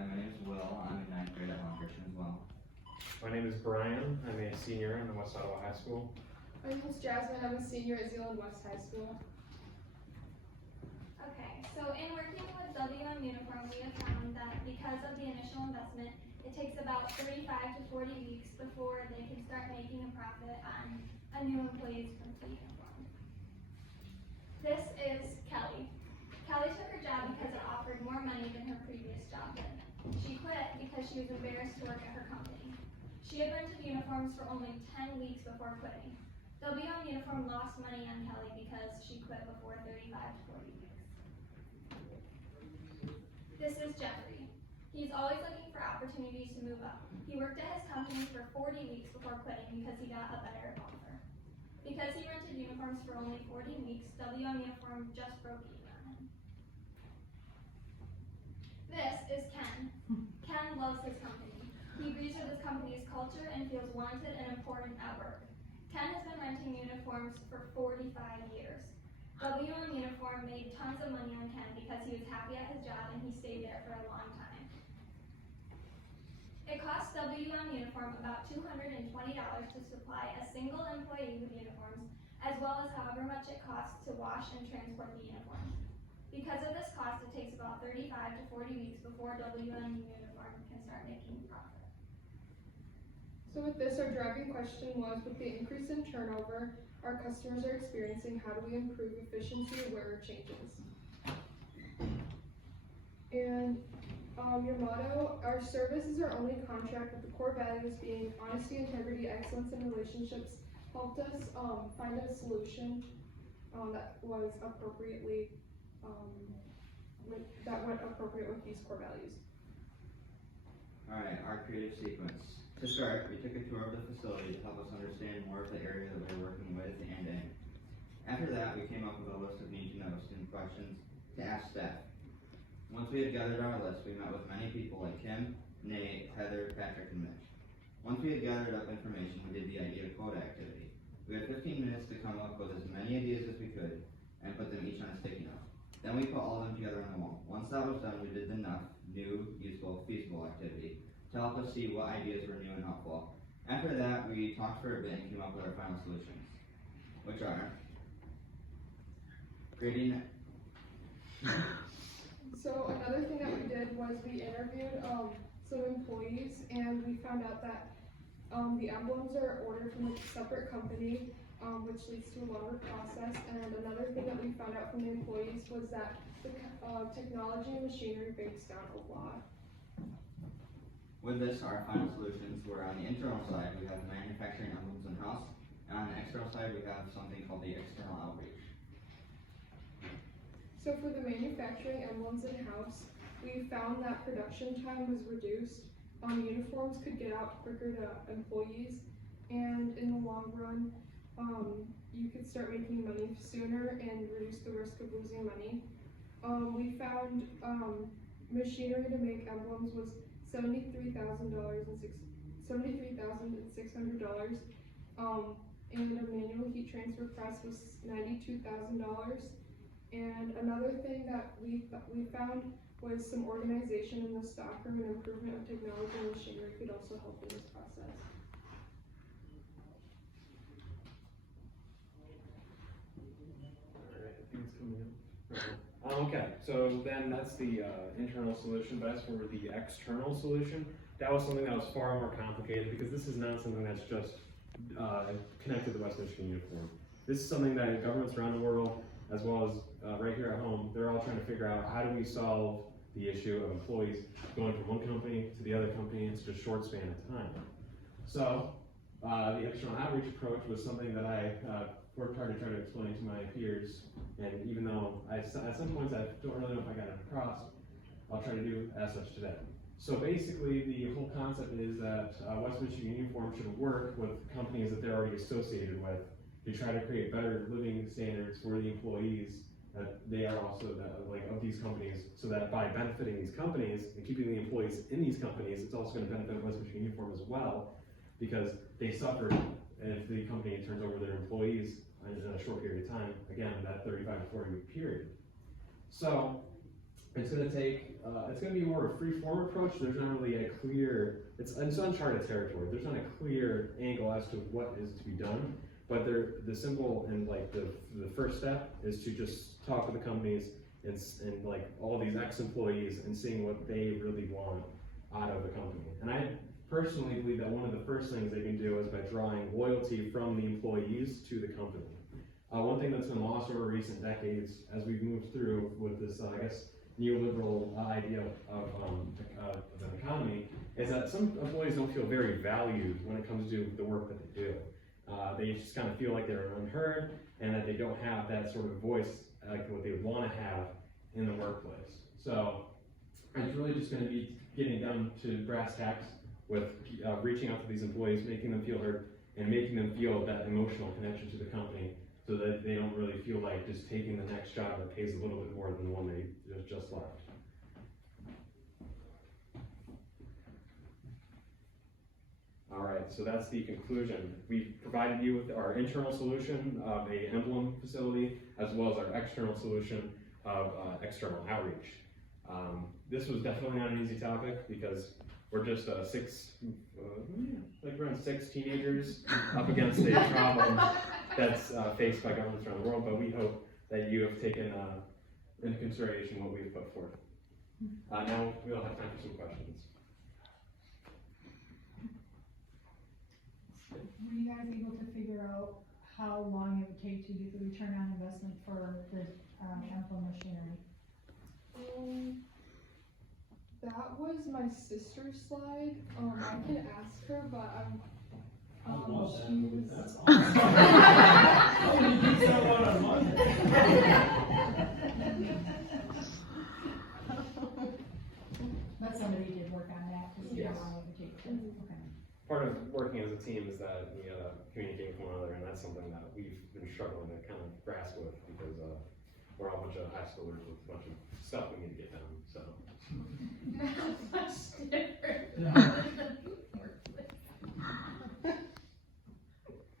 Hi, my name is Will. I'm in 9th grade at Mount Christian as well. My name is Brian. I'm a senior in the West Ottawa High School. My name is Jasmine. I'm a senior at Zealand West High School. Okay, so in working with WM Uniform, we have found that because of the initial investment, it takes about 35 to 40 weeks before they can start making a profit on a new employee's complete uniform. This is Kelly. Kelly took her job because it offered more money than her previous job did. She quit because she was embarrassed to work at her company. She had rented uniforms for only 10 weeks before quitting. WM Uniform lost money on Kelly because she quit before 35 to 40 weeks. This is Jeffrey. He's always looking for opportunities to move up. He worked at his company for 40 weeks before quitting because he got a better offer. Because he rented uniforms for only 40 weeks, WM Uniform just broke even on him. This is Ken. Ken loves his company. He agrees with his company's culture and feels wanted and important at work. Ken has been renting uniforms for 45 years. WM Uniform made tons of money on Ken because he was happy at his job and he stayed there for a long time. It costs WM Uniform about $220 to supply a single employee with uniforms, as well as however much it costs to wash and transport the uniforms. Because of this cost, it takes about 35 to 40 weeks before WM Uniform can start making profit. So with this, our driving question was, with the increase in turnover our customers are experiencing, how do we improve efficiency of wearer changes? And your motto, our service is our only contract, with the core values being honesty, integrity, excellence, and relationships, helped us find a solution that was appropriately that went appropriate with these core values. Alright, our creative sequence. To start, we took a tour of the facility to help us understand more of the area that we were working with and in. After that, we came up with a list of need-to-knows and questions to ask staff. Once we had gathered our list, we met with many people like Kim, Nate, Heather, Patrick, and Mitch. Once we had gathered up information, we did the idea quota activity. We had 15 minutes to come up with as many ideas as we could and put them each on a sticky note. Then we put all of them together on the wall. Once that was done, we did the enough, new, useful, feasible activity to help us see what ideas were new and helpful. After that, we talked for a bit and came up with our final solutions, which are creating. So another thing that we did was we interviewed some employees, and we found out that the emblems are ordered from a separate company, which leads to a longer process. And another thing that we found out from the employees was that the technology and machinery breaks down a lot. With this, our final solutions were on the internal side, we have manufacturing emblems in-house, and on the external side, we have something called the external outreach. So for the manufacturing emblems in-house, we found that production time was reduced. Uniforms could get out quicker to employees, and in the long run, you could start making money sooner and reduce the risk of losing money. We found machinery to make emblems was $73,600, and a manual heat transfer press was $92,000. And another thing that we found was some organization in the stockroom and improvement of technology and machinery could also help in this process. Alright, I think it's coming in. Okay, so then that's the internal solution, but as for the external solution, that was something that was far more complicated because this is not something that's just connected to the West Michigan uniform. This is something that governments around the world, as well as right here at home, they're all trying to figure out how do we solve the issue of employees going from one company to the other company in such a short span of time. So the external outreach approach was something that I worked hard to try to explain to my peers, and even though at some points I don't really know if I got it across, I'll try to do as such today. So basically the whole concept is that West Michigan Uniform should work with companies that they're already associated with to try to create better living standards for the employees that they are also of these companies, so that by benefiting these companies and keeping the employees in these companies, it's also going to benefit West Michigan Uniform as well, because they suffer if the company turns over their employees in a short period of time, again, that 35 to 40 week period. So It's gonna take, it's gonna be more of a free-form approach. There's not really a clear, it's uncharted territory. There's not a clear angle as to what is to be done. But the simple and like the first step is to just talk to the companies and like all these ex-employees and seeing what they really want out of the company. And I personally believe that one of the first things they can do is by drawing loyalty from the employees to the company. One thing that's been lost over recent decades as we've moved through with this, I guess, neoliberal idea of an economy is that some employees don't feel very valued when it comes to the work that they do. They just kind of feel like they're unheard and that they don't have that sort of voice like what they would want to have in the workplace. So it's really just going to be getting down to brass tacks with reaching out to these employees, making them feel heard, and making them feel that emotional connection to the company so that they don't really feel like just taking the next job that pays a little bit more than the one they just left. All right, so that's the conclusion. We've provided you with our internal solution of a emblem facility, as well as our external solution of external outreach. This was definitely not an easy topic because we're just like around 6 teenagers up against a problem that's faced by governments around the world, but we hope that you have taken into consideration what we've put forth. Now we'll have time for some questions. Were you guys able to figure out how long it would take to get the return on investment for the emblem machinery? That was my sister's slide. I can ask her, but she was. That's awesome. You can sell one on Monday. But somebody did work on that to see Yes. how long it would take. Mhm. Okay. Part of working as a team is that we communicate with one another, and that's something that we've been struggling to kind of grasp with because we're all a bunch of high schoolers with a bunch of stuff we need to get done. So